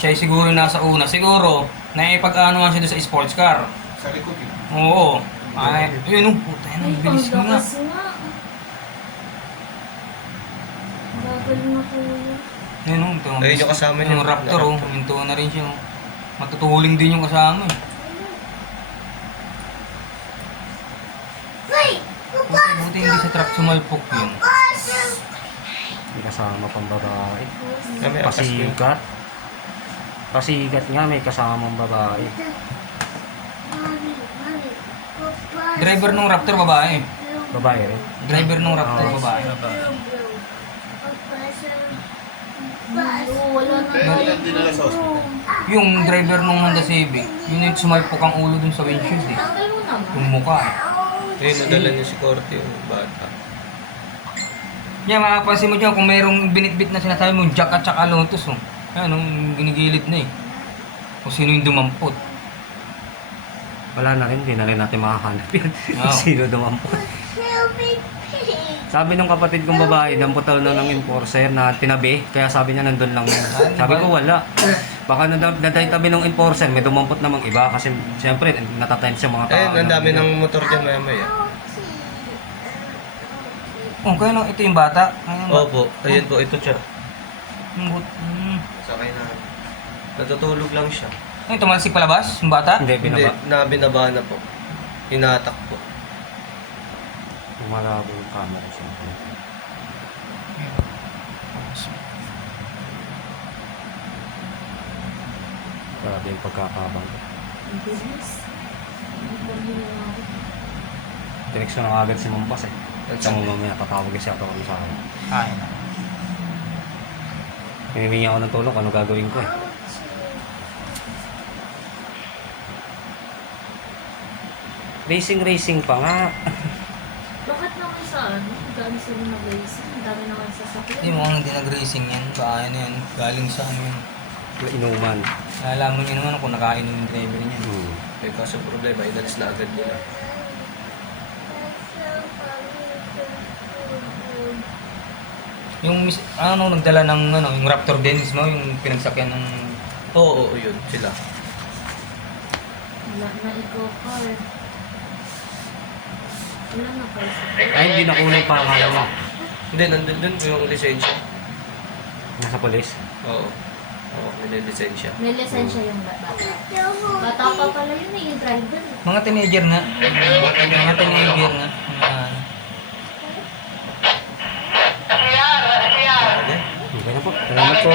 siya siguro nasa una. Siguro, naipag-ano nga siya doon sa sports car. Sa likod yun. Oo. Ay, yun oh, puta yan, ang bilis mo nga. Panglakas nga. Bagal na po yun. Yun oh, ito. Ayun yung kasama niya. Yung Raptor oh, minto na rin siya oh. Matutuhuling din yung kasama eh. Buti hindi sa truck sumalpok yun. May kasama pang babae. May akas yun. Pasigat. Pasigat nga, may kasamang babae. Driver ng Raptor babae. Babae rin. Driver ng Raptor babae. Wala na tayo. Hindi nila sa hospital. Yung driver ng Honda Civic, yun yung sumalpok ang ulo dun sa windshield eh. Tanggal mo naman. Yung mukha. Ayun, nadala niya si Corte yung bata. Yan, makapansin mo dyan kung mayroong binitbit na sinasabi mo, Jack at saka Lotus oh. Yan, ginigilid na eh. Kung sino yung dumampot. Wala na rin, hindi na rin natin makahanap yun. Oo. Sino dumampot. Sabi nung kapatid kong babae, dampot daw na ng enforcer na tinabi, kaya sabi niya nandun lang yun. Sabi ko wala. Baka tabi ng enforcer, may dumampot namang iba kasi siyempre natatense yung mga tao. Ayun, ang dami ng motor dyan maya-maya. Oh, kaya no, ito yung bata. Ayun, Opo, ayun po, ito siya. Sakay na. Natutulog lang siya. Ay, tumalsik palabas, yung bata? Hindi, Hindi, binaba. binaba na po. Hinatak po. Malabo yung camera siya. Grabe yung pagkakabang. Ang bilis. Ang bilis. Tinext ko na agad si Mampas eh. Sa mo mamaya, tatawag siya ako sa akin. Ay, Hinihingi ako ng tulong, ano gagawin ko eh. Racing pa nga. Bakit naman sa ano? Ang dami sila nag-racing. Ang dami naman sa sakyan. hindi mo hindi nag-racing yan. Baka na yan. Galing sa ano yun. Inuman. Nalalaman niyo naman kung nakainom yung driver niya. May kaso problema, inalis na agad nila. Yung ano nagdala ng ano, yung Raptor din mismo, yung pinagsakyan ng Oo, yun, sila. Wala na ikaw-car. Wala na kayo sa Ay, hindi nakunin pa akala mo. Hindi, nandun dun yung lisensya. Nasa polis. Oo. Oo, may lisensya. May lisensya yung bata. Bata pa pala yun eh, yung driver. mga teenager nga. Mga teenager nga. Okay. Okay na po. Salamat po.